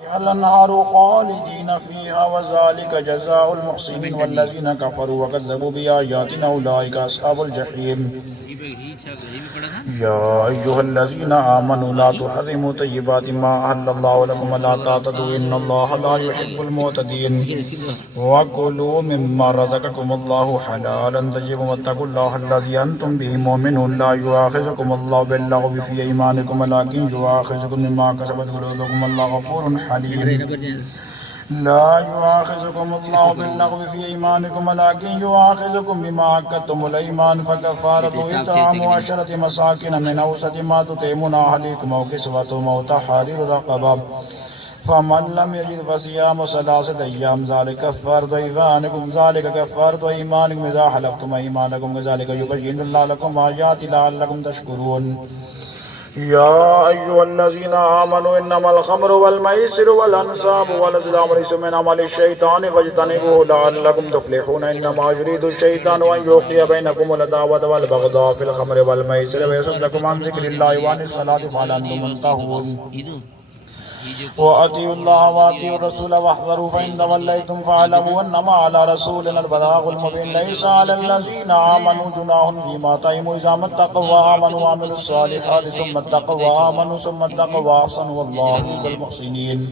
الأنهار خالدين فيها وذلك جزاء المحسنين والذين كفروا وكذبوا بآياتنا أولئك أصحاب الجحيم يا أيها الذين آمنوا لا تحرموا طيبات ما أحل الله لكم ولا تعتدوا إن الله لا يحب المعتدين وكلوا مما رزقكم الله حلالا طيبا واتقوا الله الذي أنتم به مؤمنون لا يؤاخذكم الله باللغو في أيمانكم ولكن يؤاخذكم بما كسبت قلوبكم الله غفور حليم لا يؤاخذكم الله باللغو في أيمانكم ولكن يؤاخذكم بما عقدتم الأيمان فكفارة إطعام 10 مساكين من أوسط ما تطعمون أهليكم أو كسوتهم أو تحرير رقبة فمن لم يجد فصيام 3 أيام ذلك كفارة أيمانكم إذا حلفتم أيمانكم كذلك يبين الله لكم آياته لعلكم تشكرون يا أيها الذين آمنوا إنما الخمر والميسر والأنصاب والأزلام رجس من عمل الشيطان فاجتنبوه لعلكم تفلحون إنما يريد الشيطان أن يوقع بينكم العداوة والبغضاء في الخمر والميسر ويصدكم عن ذكر الله وعن الصلاة فهل أنتم منتهون وأطيعوا الله وأطيعوا الرسول واحذروا فإن توليتم فاعلموا أنما على رسولنا البلاغ المبين ليس على الذين آمنوا جناح فيما طعموا إذا ما اتقوا وآمنوا وعملوا الصالحات ثم اتقوا وآمنوا ثم اتقوا وأحسنوا والله يحب المحسنين.